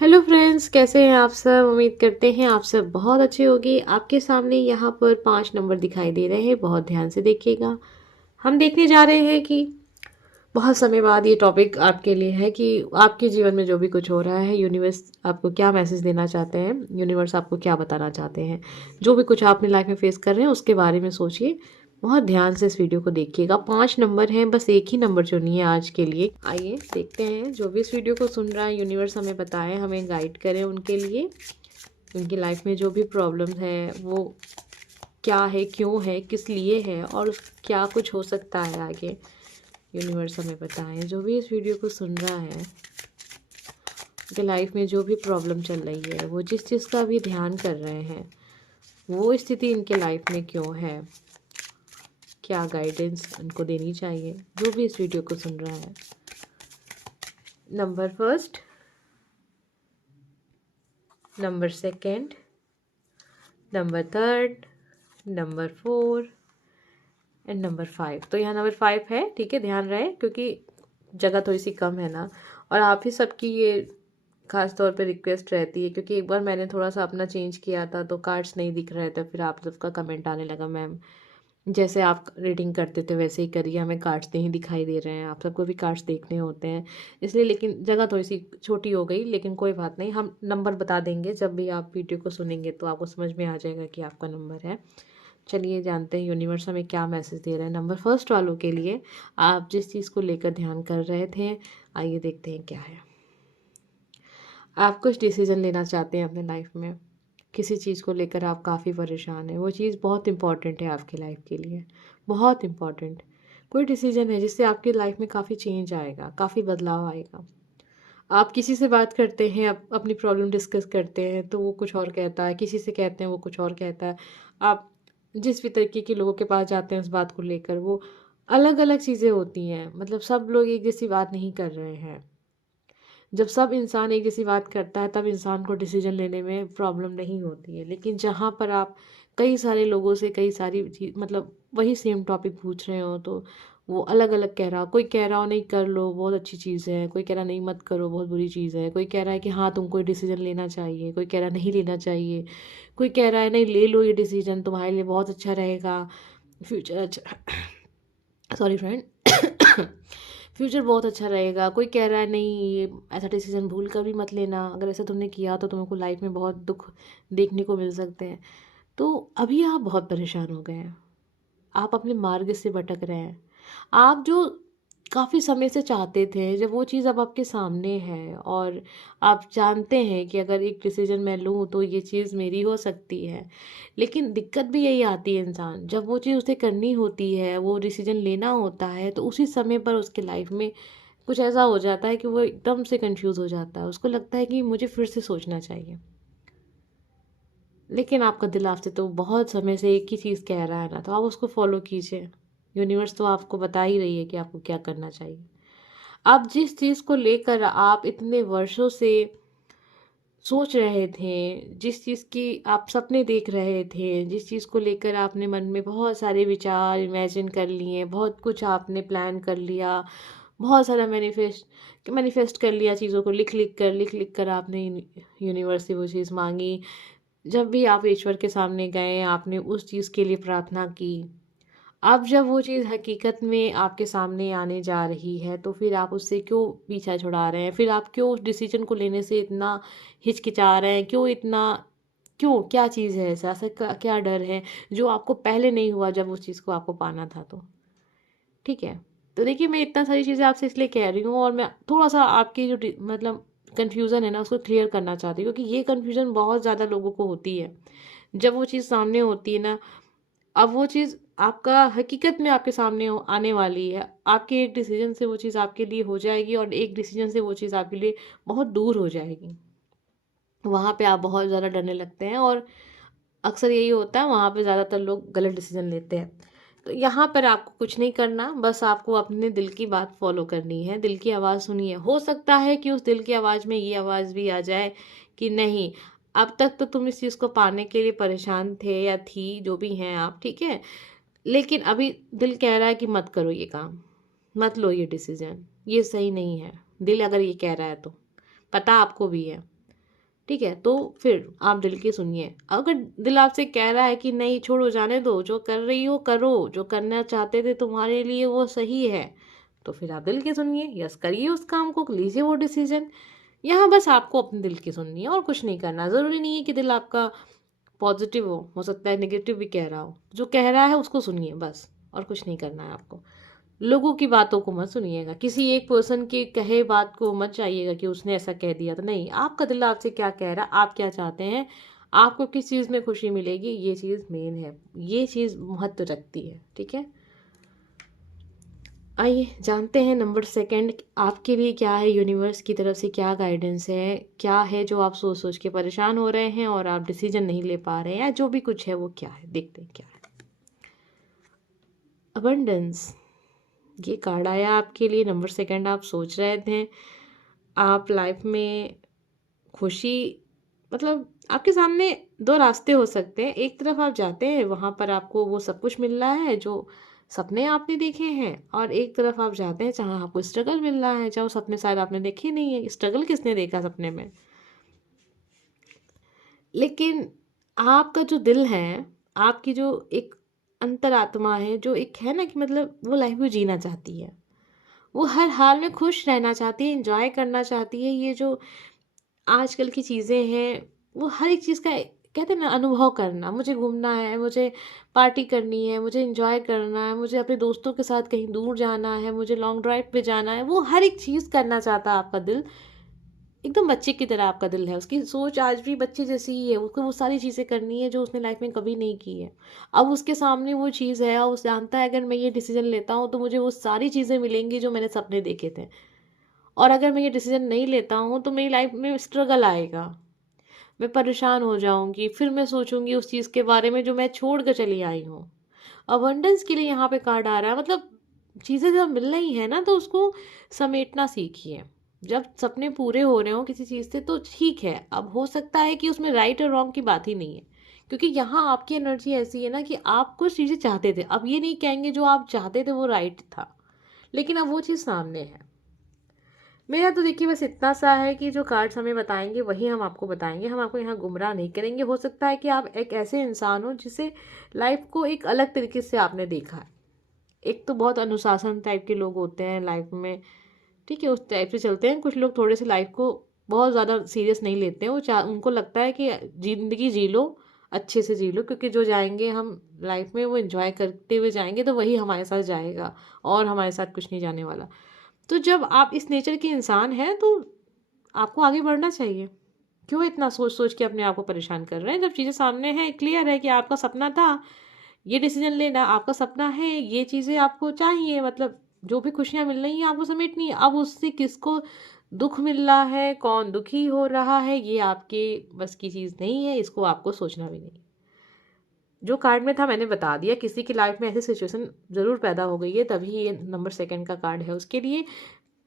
Hello friends, कैसे हैं आप सब। उम्मीद करते हैं आप सब बहुत अच्छे होंगे। आपके सामने यहाँ पर 5 नंबर दिखाई दे रहे हैं, बहुत ध्यान से देखिएगा। हम देखने जा रहे हैं कि बहुत समय बाद ये टॉपिक आपके लिए है कि आपके जीवन में जो भी कुछ हो रहा है, यूनिवर्स आपको क्या मैसेज देना चाहते हैं, यूनिवर्स आपको क्या बताना चाहते हैं। जो भी कुछ आप अपनी लाइफ में फेस कर रहे हैं उसके बारे में सोचिए। बहुत ध्यान से इस वीडियो को देखिएगा। 5 नंबर हैं, बस एक ही नंबर चुनिए है आज के लिए। आइए देखते हैं, जो भी इस वीडियो को सुन रहा है यूनिवर्स हमें बताए, हमें गाइड करें उनके लिए। उनकी लाइफ में जो भी प्रॉब्लम है वो क्या है, क्यों है, किस लिए है और क्या कुछ हो सकता है आगे। यूनिवर्स हमें बताएं, जो भी इस वीडियो को सुन रहा है उनके लाइफ में जो भी प्रॉब्लम चल रही है, वो जिस चीज़ का भी ध्यान कर रहे हैं, वो स्थिति इनके लाइफ में क्यों है, क्या गाइडेंस उनको देनी चाहिए, जो भी इस वीडियो को सुन रहा है। Number first, number second, number third, number 4 and number 5। तो यहाँ नंबर 5 है, ठीक है, ध्यान रहे क्योंकि जगह थोड़ी सी कम है ना। और आप ही सबकी ये खास तौर पे रिक्वेस्ट रहती है, क्योंकि एक बार मैंने थोड़ा सा अपना चेंज किया था तो कार्ड्स नहीं दिख रहे थे, फिर आप सबका कमेंट आने लगा, मैम जैसे आप रीडिंग करते थे वैसे ही करिए, हमें कार्ड्स नहीं दिखाई दे रहे हैं। आप सबको भी कार्ड्स देखने होते हैं इसलिए, लेकिन जगह थोड़ी सी छोटी हो गई, लेकिन कोई बात नहीं, हम नंबर बता देंगे जब भी आप वीडियो को सुनेंगे तो आपको समझ में आ जाएगा कि आपका नंबर है। चलिए जानते हैं यूनिवर्स हमें क्या मैसेज दे रहा है नंबर फर्स्ट वालों के लिए। आप जिस चीज़ को लेकर ध्यान कर रहे थे, आइए देखते हैं क्या है। आप कुछ डिसीजन लेना चाहते हैं अपने लाइफ में, किसी चीज़ को लेकर आप काफ़ी परेशान हैं, वो चीज़ बहुत इंपॉर्टेंट है आपकी लाइफ के लिए, बहुत इंपॉर्टेंट। कोई डिसीजन है जिससे आपकी लाइफ में काफ़ी चेंज आएगा, काफ़ी बदलाव आएगा। आप किसी से बात करते हैं, अपनी प्रॉब्लम डिस्कस करते हैं तो वो कुछ और कहता है, किसी से कहते हैं वो कुछ और कहता है। आप जिस भी तरीके के लोगों के पास जाते हैं उस बात को लेकर वो अलग अलग चीज़ें होती हैं, मतलब सब लोग एक जैसी बात नहीं कर रहे हैं। जब सब इंसान एक जैसी बात करता है तब इंसान को डिसीजन लेने में प्रॉब्लम नहीं होती है, लेकिन जहाँ पर आप कई सारे लोगों से कई सारी चीज मतलब वही सेम टॉपिक पूछ रहे हो तो वो अलग अलग कह रहा, कोई कह रहा हो नहीं कर लो बहुत अच्छी चीज़ है, कोई कह रहा नहीं मत करो बहुत बुरी चीज़ है, कोई कह रहा है कि हाँ तुमको डिसीजन लेना चाहिए, कोई कह रहा नहीं लेना चाहिए, कोई कह रहा है नहीं ले लो ये डिसीजन तुम्हारे लिए बहुत अच्छा रहेगा, फ्यूचर अच्छा सॉरी फ्रेंड फ्यूचर बहुत अच्छा रहेगा। कोई कह रहा है नहीं ये ऐसा डिसीजन भूल कर भी मत लेना, अगर ऐसा तुमने किया तो तुमको लाइफ में बहुत दुख देखने को मिल सकते हैं। तो अभी आप बहुत परेशान हो गए हैं, आप अपने मार्ग से भटक रहे हैं। आप जो काफ़ी समय से चाहते थे, जब वो चीज़ अब आपके सामने है और आप जानते हैं कि अगर एक डिसीजन मैं लूँ तो ये चीज़ मेरी हो सकती है, लेकिन दिक्कत भी यही आती है, इंसान जब वो चीज़ उसे करनी होती है, वो डिसीजन लेना होता है, तो उसी समय पर उसके लाइफ में कुछ ऐसा हो जाता है कि वो एकदम से कंफ्यूज हो जाता है, उसको लगता है कि मुझे फिर से सोचना चाहिए। लेकिन आपका दिल आपसे तो बहुत समय से एक ही चीज़ कह रहा है ना, तो आप उसको फॉलो कीजिए। यूनिवर्स तो आपको बता ही रही है कि आपको क्या करना चाहिए। आप जिस चीज़ को लेकर आप इतने वर्षों से सोच रहे थे, जिस चीज़ की आप सपने देख रहे थे, जिस चीज़ को लेकर आपने मन में बहुत सारे विचार इमेजिन कर लिए, बहुत कुछ आपने प्लान कर लिया, बहुत सारा मैनिफेस्ट मैनिफेस्ट कर लिया, चीज़ों को लिख लिख कर आपने यूनिवर्स से वो चीज़ मांगी। जब भी आप ईश्वर के सामने गए, आपने उस चीज़ के लिए प्रार्थना की। अब जब वो चीज़ हकीकत में आपके सामने आने जा रही है तो फिर आप उससे क्यों पीछा छुड़ा रहे हैं, फिर आप क्यों उस डिसीजन को लेने से इतना हिचकिचा रहे हैं, क्यों इतना, क्यों, क्या चीज़ है ऐसा ऐसा क्या डर है जो आपको पहले नहीं हुआ जब उस चीज़ को आपको पाना था। तो ठीक है, तो देखिए मैं इतना सारी चीज़ें आपसे इसलिए कह रही हूँ और मैं थोड़ा सा आपकी जो मतलब कन्फ्यूज़न है ना उसको क्लियर करना चाहती हूँ, क्योंकि ये कन्फ्यूज़न बहुत ज़्यादा लोगों को होती है जब वो चीज़ सामने होती है ना। अब वो चीज़ आपका हकीकत में आपके सामने आने वाली है, आपके एक डिसीजन से वो चीज़ आपके लिए हो जाएगी और एक डिसीजन से वो चीज़ आपके लिए बहुत दूर हो जाएगी। वहाँ पे आप बहुत ज़्यादा डरने लगते हैं और अक्सर यही होता है, वहाँ पे ज़्यादातर लोग गलत डिसीजन लेते हैं। तो यहाँ पर आपको कुछ नहीं करना, बस आपको अपने दिल की बात फॉलो करनी है, दिल की आवाज़ सुनिए। हो सकता है कि उस दिल की आवाज़ में ये आवाज़ भी आ जाए कि नहीं, अब तक तो तुम इस चीज़ को पाने के लिए परेशान थे या थी, जो भी हैं आप, ठीक है, लेकिन अभी दिल कह रहा है कि मत करो ये काम, मत लो ये डिसीजन, ये सही नहीं है। दिल अगर ये कह रहा है तो पता आपको भी है, ठीक है, तो फिर आप दिल की सुनिए। अगर दिल आपसे कह रहा है कि नहीं छोड़ो, जाने दो, जो कर रही हो करो, जो करना चाहते थे तुम्हारे लिए वो सही है, तो फिर आप दिल की सुनिए, यस करिए उस काम को, लीजिए वो डिसीजन। यहाँ बस आपको अपने दिल की सुननी है और कुछ नहीं करना। ज़रूरी नहीं है कि दिल आपका पॉजिटिव हो सकता है नेगेटिव भी कह रहा हो। जो कह रहा है उसको सुनिए बस, और कुछ नहीं करना है आपको। लोगों की बातों को मत सुनिएगा, किसी एक पर्सन के कहे बात को मत चाहिएगा कि उसने ऐसा कह दिया। तो नहीं, आपका दिल आपसे क्या कह रहा है, आप क्या चाहते हैं, आपको किस चीज़ में खुशी मिलेगी, ये चीज़ मेन है, ये चीज़ महत्व रखती है। ठीक है, आइए जानते हैं नंबर सेकंड आपके लिए क्या है, यूनिवर्स की तरफ से क्या गाइडेंस है, क्या है जो आप सोच सोच के परेशान हो रहे हैं और आप डिसीजन नहीं ले पा रहे हैं, या जो भी कुछ है वो क्या है। देखते हैं क्या है। अबंडेंस, ये कार्ड आया आपके लिए। नंबर सेकंड, आप सोच रहे थे आप लाइफ में खुशी, मतलब आपके सामने दो रास्ते हो सकते हैं। एक तरफ आप जाते हैं, वहाँ पर आपको वो सब कुछ मिल रहा है जो सपने आपने देखे हैं, और एक तरफ आप जाते हैं जहाँ आपको स्ट्रगल मिल रहा है, जो सपने शायद आपने देखे नहीं है। स्ट्रगल किसने देखा सपने में? लेकिन आपका जो दिल है, आपकी जो एक अंतरात्मा है, जो एक है ना कि मतलब वो लाइफ में जीना चाहती है, वो हर हाल में खुश रहना चाहती है, एंजॉय करना चाहती है। ये जो आजकल की चीज़ें हैं, वो हर एक चीज़ का कहते हैं ना अनुभव करना। मुझे घूमना है, मुझे पार्टी करनी है, मुझे एंजॉय करना है, मुझे अपने दोस्तों के साथ कहीं दूर जाना है, मुझे लॉन्ग ड्राइव पे जाना है, वो हर एक चीज़ करना चाहता है आपका दिल। एकदम बच्चे की तरह आपका दिल है, उसकी सोच आज भी बच्चे जैसी ही है। उसको वो सारी चीज़ें करनी है जो उसने लाइफ में कभी नहीं की है। अब उसके सामने वो चीज़ है और उस जानता है अगर मैं ये डिसीजन लेता हूँ तो मुझे वो सारी चीज़ें मिलेंगी जो मैंने सपने देखे थे, और अगर मैं ये डिसीजन नहीं लेता हूँ तो मेरी लाइफ में स्ट्रगल आएगा, मैं परेशान हो जाऊंगी, फिर मैं सोचूंगी उस चीज़ के बारे में जो मैं छोड़ कर चली आई हूँ। अबंडेंस के लिए यहाँ पे कार्ड आ रहा है, मतलब चीज़ें जब मिल रही हैं ना तो उसको समेटना सीखिए। जब सपने पूरे हो रहे हो किसी चीज़ से तो ठीक है, अब हो सकता है कि उसमें राइट और रॉन्ग की बात ही नहीं है, क्योंकि यहाँ आपकी एनर्जी ऐसी है ना कि आप कुछ चीज़ें चाहते थे। अब ये नहीं कहेंगे जो आप चाहते थे वो राइट था, लेकिन अब वो चीज़ सामने है। मेरा तो देखिए बस इतना सा है कि जो कार्ड्स हमें बताएंगे वही हम आपको बताएंगे, हम आपको यहाँ गुमराह नहीं करेंगे। हो सकता है कि आप एक ऐसे इंसान हो जिसे लाइफ को एक अलग तरीके से आपने देखा है। एक तो बहुत अनुशासन टाइप के लोग होते हैं लाइफ में, ठीक है, उस टाइप से चलते हैं। कुछ लोग थोड़े से लाइफ को बहुत ज़्यादा सीरियस नहीं लेते हैं, उनको लगता है कि ज़िंदगी जी लो, अच्छे से जी लो, क्योंकि जो जाएंगे हम लाइफ में वो एंजॉय करते हुए जाएंगे, तो वही हमारे साथ जाएगा और हमारे साथ कुछ नहीं जाने वाला। तो जब आप इस नेचर के इंसान हैं तो आपको आगे बढ़ना चाहिए। क्यों इतना सोच सोच के अपने आप को परेशान कर रहे हैं, जब चीज़ें सामने हैं, क्लियर है कि आपका सपना था ये डिसीजन लेना, आपका सपना है ये चीज़ें आपको चाहिए, मतलब जो भी खुशियाँ मिल रही हैं आपको समेटनी है। अब उससे किसको दुख मिल रहा है, कौन दुखी हो रहा है, ये आपके बस की चीज़ नहीं है, इसको आपको सोचना भी नहीं। जो कार्ड में था मैंने बता दिया, किसी की लाइफ में ऐसी सिचुएशन ज़रूर पैदा हो गई है, तभी ये नंबर सेकंड का कार्ड है उसके लिए।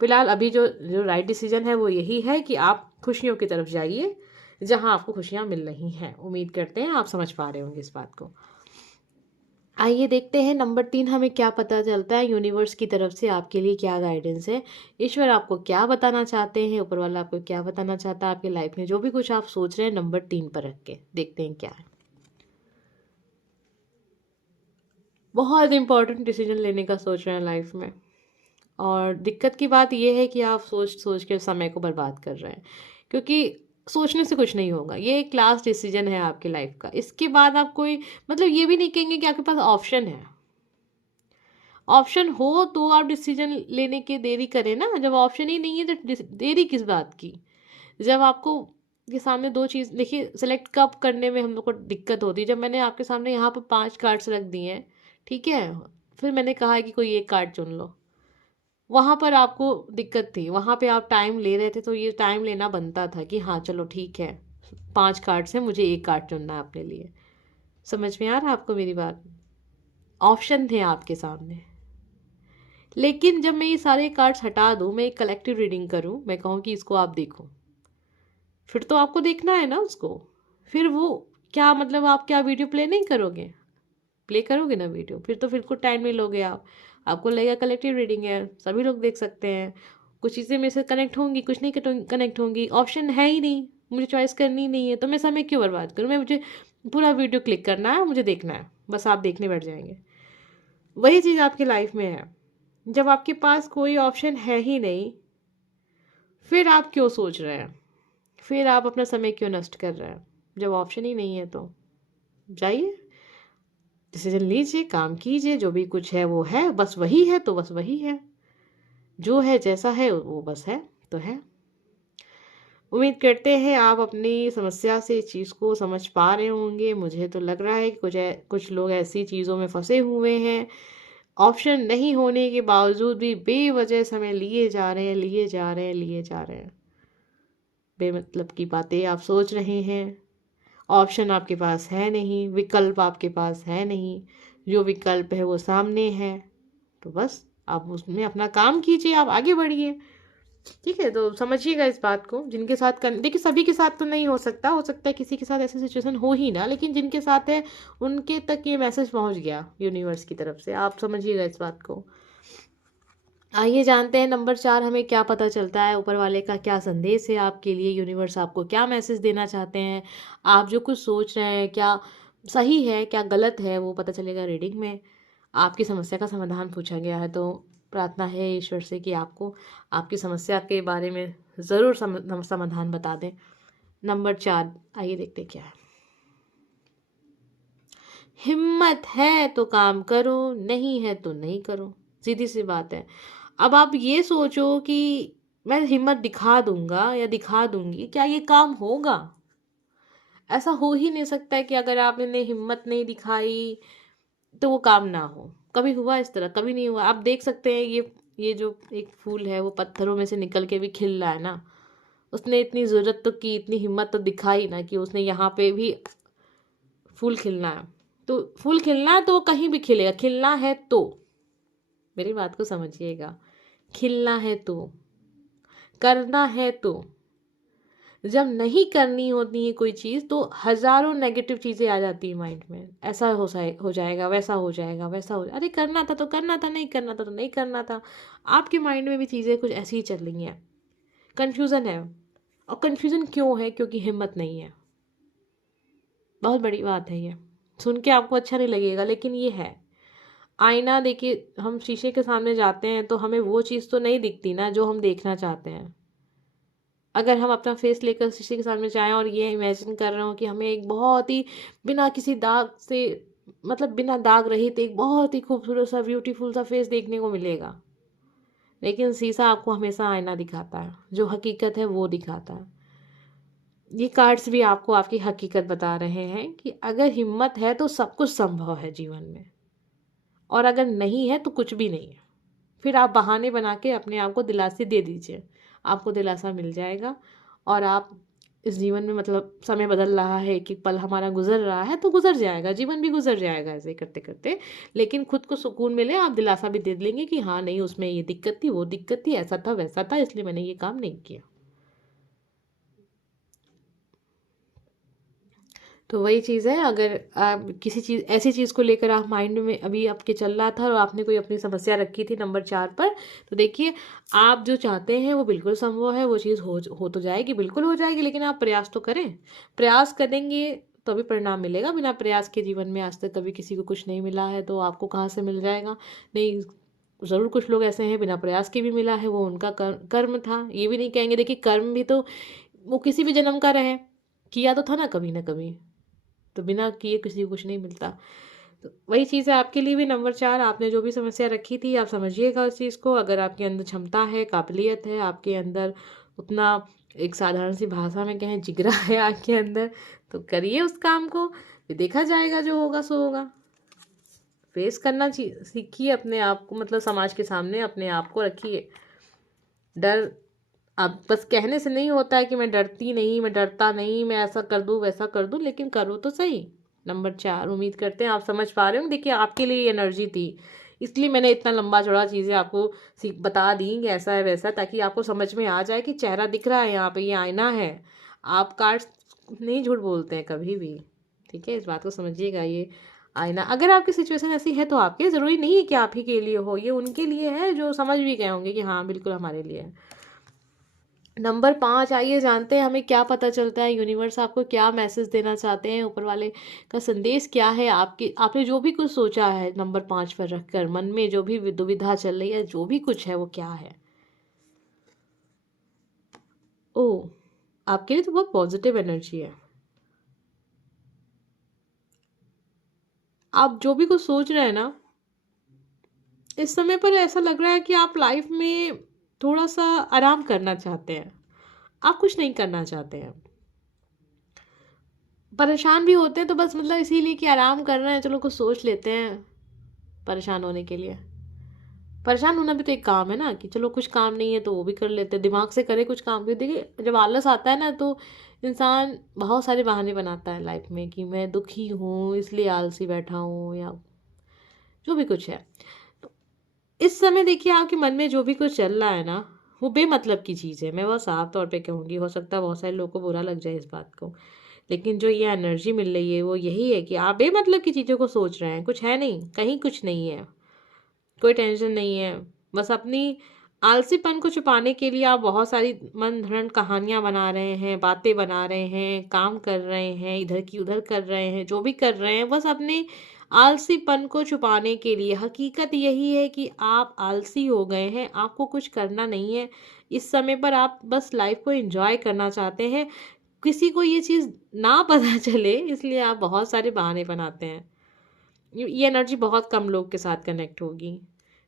फिलहाल अभी जो जो राइट डिसीजन है वो यही है कि आप खुशियों की तरफ जाइए जहां आपको खुशियां मिल रही हैं। उम्मीद करते हैं आप समझ पा रहे होंगे इस बात को। आइए देखते हैं नंबर 3 हमें क्या पता चलता है, यूनिवर्स की तरफ से आपके लिए क्या गाइडेंस है, ईश्वर आपको क्या बताना चाहते हैं, ऊपर वाला आपको क्या बताना चाहता है आपकी लाइफ में, जो भी कुछ आप सोच रहे हैं नंबर 3 पर रख के देखते हैं क्या है। बहुत इंपॉर्टेंट डिसीजन लेने का सोच रहे हैं लाइफ में, और दिक्कत की बात यह है कि आप सोच सोच के समय को बर्बाद कर रहे हैं, क्योंकि सोचने से कुछ नहीं होगा। ये एक लास्ट डिसीजन है आपकी लाइफ का, इसके बाद आप कोई मतलब ये भी नहीं कहेंगे कि आपके पास ऑप्शन है। ऑप्शन हो तो आप डिसीजन लेने के देरी करें ना, जब ऑप्शन ही नहीं है तो देरी किस बात की। जब आपको के सामने दो चीज़ देखिए, सेलेक्ट कब करने में हम लोग को दिक्कत होती है, जब मैंने आपके सामने यहाँ पर 5 कार्ड्स रख दिए हैं, ठीक है, फिर मैंने कहा है कि कोई एक कार्ड चुन लो, वहाँ पर आपको दिक्कत थी, वहाँ पे आप टाइम ले रहे थे, तो ये टाइम लेना बनता था कि हाँ चलो ठीक है, 5 कार्ड से मुझे एक कार्ड चुनना है अपने लिए। समझ में आ रहा है आपको मेरी बात? ऑप्शन थे आपके सामने, लेकिन जब मैं ये सारे कार्ड्स हटा दूँ, मैं एक कलेक्टिव रीडिंग करूँ, मैं कहूँ कि इसको आप देखो, फिर तो आपको देखना है ना उसको। फिर वो क्या मतलब, आप क्या वीडियो प्ले नहीं करोगे? प्ले करोगे ना वीडियो, फिर को टाइम नहीं लोगे आप, आपको लगेगा कलेक्टिव रीडिंग है सभी लोग देख सकते हैं, कुछ चीज़ें मेरे से कनेक्ट होंगी, कुछ नहीं कनेक्ट होंगी, ऑप्शन है ही नहीं, मुझे चॉइस करनी नहीं है तो मैं समय क्यों बर्बाद करूँ, मैं मुझे पूरा वीडियो क्लिक करना है, मुझे देखना है, बस आप देखने बैठ जाएंगे। वही चीज़ आपकी लाइफ में है, जब आपके पास कोई ऑप्शन है ही नहीं, फिर आप क्यों सोच रहे हैं, फिर आप अपना समय क्यों नष्ट कर रहे हैं? जब ऑप्शन ही नहीं है तो जाइए, डिसीजन लीजिए, काम कीजिए, जो भी कुछ है वो है, बस वही है तो बस वही है, जो है जैसा है वो बस है तो है। उम्मीद करते हैं आप अपनी समस्या से इस चीज़ को समझ पा रहे होंगे। मुझे तो लग रहा है कि कुछ लोग ऐसी चीज़ों में फंसे हुए हैं, ऑप्शन नहीं होने के बावजूद भी बेवजह समय लिए जा रहे हैं, लिए जा रहे हैं, लिए जा रहे हैं। बेमतलब की बातें आप सोच रहे हैं, ऑप्शन आपके पास है नहीं, विकल्प आपके पास है नहीं, जो विकल्प है वो सामने है, तो बस आप उसमें अपना काम कीजिए, आप आगे बढ़िए। ठीक है, तो समझिएगा इस बात को। जिनके साथ देखिए, सभी के साथ तो नहीं हो सकता है किसी के साथ ऐसी सिचुएशन हो ही ना, लेकिन जिनके साथ है उनके तक ये मैसेज पहुंच गया यूनिवर्स की तरफ से, आप समझिएगा इस बात को। आइए जानते हैं नंबर 4 हमें क्या पता चलता है, ऊपर वाले का क्या संदेश है आपके लिए, यूनिवर्स आपको क्या मैसेज देना चाहते हैं, आप जो कुछ सोच रहे हैं क्या सही है क्या गलत है, वो पता चलेगा रीडिंग में। आपकी समस्या का समाधान पूछा गया है, तो प्रार्थना है ईश्वर से कि आपको आपकी समस्या के बारे में ज़रूर समाधान बता दें। नंबर 4 आइए देखते क्या है। हिम्मत है तो काम करो, नहीं है तो नहीं करो, सीधी सी बात है। अब आप ये सोचो कि मैं हिम्मत दिखा दूंगा या दिखा दूंगी, क्या ये काम होगा? ऐसा हो ही नहीं सकता है कि अगर आपने हिम्मत नहीं दिखाई तो वो काम ना हो। कभी हुआ इस तरह? कभी नहीं हुआ। आप देख सकते हैं ये जो एक फूल है वो पत्थरों में से निकल के भी खिल रहा है ना, उसने इतनी ज़रूरत तो की, इतनी हिम्मत तो दिखाई ना कि उसने यहाँ पे भी फूल खिलना है, तो फूल खिलना है तो वो कहीं भी खिलेगा, खिलना है तो, मेरी बात को समझिएगा, खिलना है तो, करना है तो। जब नहीं करनी होती है कोई चीज़ तो हजारों नेगेटिव चीज़ें आ जाती है माइंड में, ऐसा हो जाएगा, वैसा हो जाएगा, वैसा हो अरे करना था तो करना था, नहीं करना था तो नहीं करना था। आपके माइंड में भी चीज़ें कुछ ऐसी ही चल रही हैं, कन्फ्यूज़न है। और कन्फ्यूज़न क्यों है? क्योंकि हिम्मत नहीं है। बहुत बड़ी बात है ये, सुन के आपको अच्छा नहीं लगेगा लेकिन ये है। आईना देखिए, हम शीशे के सामने जाते हैं तो हमें वो चीज़ तो नहीं दिखती ना जो हम देखना चाहते हैं। अगर हम अपना फेस लेकर शीशे के सामने जाएं और ये इमेजिन कर रहे हो कि हमें एक बहुत ही बिना किसी दाग से, मतलब बिना दाग रहित एक बहुत ही खूबसूरत सा ब्यूटीफुल सा फेस देखने को मिलेगा, लेकिन शीशा आपको हमेशा आईना दिखाता है, जो हकीकत है वो दिखाता है। ये कार्ड्स भी आपको आपकी हकीकत बता रहे हैं कि अगर हिम्मत है तो सब कुछ संभव है जीवन में, और अगर नहीं है तो कुछ भी नहीं है। फिर आप बहाने बना के अपने आप को दिलासे दे दीजिए, आपको दिलासा मिल जाएगा। और आप इस जीवन में, मतलब समय बदल रहा है, एक एक पल हमारा गुजर रहा है तो गुजर जाएगा, जीवन भी गुजर जाएगा ऐसे करते करते, लेकिन खुद को सुकून मिले, आप दिलासा भी दे लेंगे कि हाँ नहीं, उसमें ये दिक्कत थी, वो दिक्कत थी, ऐसा था वैसा था, इसलिए मैंने ये काम नहीं किया। तो वही चीज़ है, अगर आप किसी चीज़, ऐसी चीज़ को लेकर आप माइंड में अभी आपके चल रहा था और आपने कोई अपनी समस्या रखी थी नंबर 4 पर, तो देखिए आप जो चाहते हैं वो बिल्कुल संभव है, वो चीज़ हो तो जाएगी, बिल्कुल हो जाएगी, लेकिन आप प्रयास तो करें। प्रयास करेंगे तो भी परिणाम मिलेगा। बिना प्रयास के जीवन में आज तक कभी किसी को कुछ नहीं मिला है, तो आपको कहाँ से मिल जाएगा? नहीं, ज़रूर कुछ लोग ऐसे हैं बिना प्रयास के भी मिला है, वो उनका कर्म था, ये भी नहीं कहेंगे। देखिए कर्म भी तो वो किसी भी जन्म का रहे, किया तो था ना कभी ना कभी, तो बिना किए किसी को कुछ नहीं मिलता। तो वही चीज़ है आपके लिए भी। नंबर 4, आपने जो भी समस्या रखी थी आप समझिएगा उस चीज़ को। अगर आपके अंदर क्षमता है, काबिलियत है, आपके अंदर उतना, एक साधारण सी भाषा में कहें, जिगरा है आपके अंदर, तो करिए उस काम को, फिर देखा जाएगा, जो होगा सो होगा। फेस करना सीखिए अपने आप को, मतलब समाज के सामने अपने आप को रखिए। डर अब बस कहने से नहीं होता है कि मैं डरती नहीं, मैं डरता नहीं, मैं ऐसा कर दूँ वैसा कर दूँ, लेकिन करो तो सही। नंबर 4, उम्मीद करते हैं आप समझ पा रहे हो। देखिए आपके लिए एनर्जी थी, इसलिए मैंने इतना लंबा चौड़ा चीज़ें आपको बता दी कि ऐसा है वैसा, ताकि आपको समझ में आ जाए कि चेहरा दिख रहा है यहाँ पे, ये आईना है। आप कार्ड्स नहीं झूठ बोलते हैं कभी भी, ठीक है, इस बात को समझिएगा। ये आईना, अगर आपकी सिचुएशन ऐसी है तो आपके, ज़रूरी नहीं है कि आप ही के लिए हो, ये उनके लिए है जो समझ भी गए होंगे कि हाँ बिल्कुल हमारे लिए है। नंबर 5, आइए जानते हैं हमें क्या पता चलता है, यूनिवर्स आपको क्या मैसेज देना चाहते हैं, ऊपर वाले का संदेश क्या है आपकी, आपने जो भी कुछ सोचा है नंबर 5 पर रखकर, मन में जो भी दुविधा चल रही है, जो भी कुछ है वो क्या है। ओ, आपके लिए तो बहुत पॉजिटिव एनर्जी है। आप जो भी कुछ सोच रहे हैं ना, इस समय पर ऐसा लग रहा है कि आप लाइफ में थोड़ा सा आराम करना चाहते हैं, आप कुछ नहीं करना चाहते हैं। परेशान भी होते हैं तो बस मतलब इसीलिए कि आराम कर रहे हैं, चलो कुछ सोच लेते हैं परेशान होने के लिए। परेशान होना भी तो एक काम है ना, कि चलो कुछ काम नहीं है तो वो भी कर लेते हैं, दिमाग से करे कुछ काम भी। देखिए जब आलस आता है ना तो इंसान बहुत सारे बहाने बनाता है लाइफ में, कि मैं दुखी हूँ इसलिए आलसी बैठा हूँ, या जो भी कुछ है। तो इस समय देखिए आपके मन में जो भी कुछ चल रहा है ना, वो बेमतलब की चीज़ है। मैं बहुत साफ तौर पे कहूँगी, हो सकता है बहुत सारे लोगों को बुरा लग जाए इस बात को, लेकिन जो ये एनर्जी मिल रही है वो यही है कि आप बेमतलब की चीज़ों को सोच रहे हैं। कुछ है नहीं, कहीं कुछ नहीं है, कोई टेंशन नहीं है। बस अपनी आलसीपन को छुपाने के लिए आप बहुत सारी मन घड़ंत कहानियाँ बना रहे हैं, बातें बना रहे हैं, काम कर रहे हैं, इधर की उधर कर रहे हैं, जो भी कर रहे हैं बस अपने आलसीपन को छुपाने के लिए। हकीकत यही है कि आप आलसी हो गए हैं, आपको कुछ करना नहीं है। इस समय पर आप बस लाइफ को एंजॉय करना चाहते हैं। किसी को ये चीज़ ना पता चले इसलिए आप बहुत सारे बहाने बनाते हैं। ये एनर्जी बहुत कम लोग के साथ कनेक्ट होगी।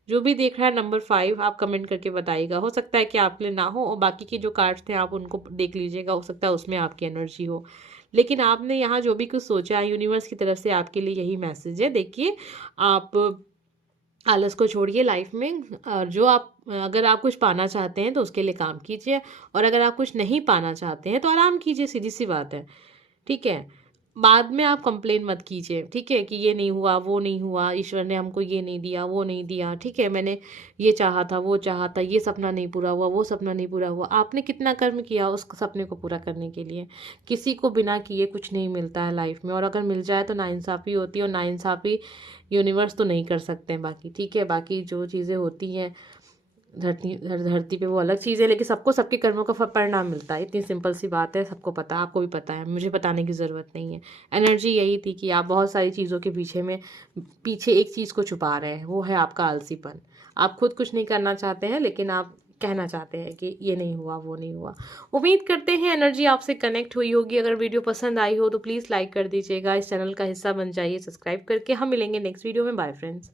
जो भी देख रहा है नंबर 5, आप कमेंट करके बताइएगा। हो सकता है कि आपके लिए ना हो, और बाकी के जो कार्ड्स थे आप उनको देख लीजिएगा, हो सकता है उसमें आपकी एनर्जी हो। लेकिन आपने यहाँ जो भी कुछ सोचा है, यूनिवर्स की तरफ से आपके लिए यही मैसेज है। देखिए, आप आलस को छोड़िए लाइफ में, और जो आप अगर आप कुछ पाना चाहते हैं तो उसके लिए काम कीजिए, और अगर आप कुछ नहीं पाना चाहते हैं तो आराम कीजिए, सीधी सी बात है। ठीक है, बाद में आप कंप्लेन मत कीजिए, ठीक है, कि ये नहीं हुआ वो नहीं हुआ, ईश्वर ने हमको ये नहीं दिया वो नहीं दिया, ठीक है, मैंने ये चाहा था वो चाहा था, ये सपना नहीं पूरा हुआ वो सपना नहीं पूरा हुआ। आपने कितना कर्म किया उस सपने को पूरा करने के लिए। किसी को बिना किए कुछ नहीं मिलता है लाइफ में, और अगर मिल जाए तो नाइंसाफ़ी होती है, और नाइंसाफ़ी यूनिवर्स तो नहीं कर सकते हैं बाकी। ठीक है, बाकी जो चीज़ें होती हैं धरती पे वो अलग चीज़ है, लेकिन सबको सबके कर्मों का परिणाम मिलता है। इतनी सिंपल सी बात है, सबको पता है, आपको भी पता है, मुझे बताने की ज़रूरत नहीं है। एनर्जी यही थी कि आप बहुत सारी चीज़ों के पीछे एक चीज़ को छुपा रहे हैं, वो है आपका आलसीपन। आप खुद कुछ नहीं करना चाहते हैं, लेकिन आप कहना चाहते हैं कि ये नहीं हुआ वो नहीं हुआ। उम्मीद करते हैं एनर्जी आपसे कनेक्ट हुई होगी। अगर वीडियो पसंद आई हो तो प्लीज़ लाइक कर दीजिएगा, इस चैनल का हिस्सा बन जाइए सब्सक्राइब करके। हम मिलेंगे नेक्स्ट वीडियो में। Bye friends.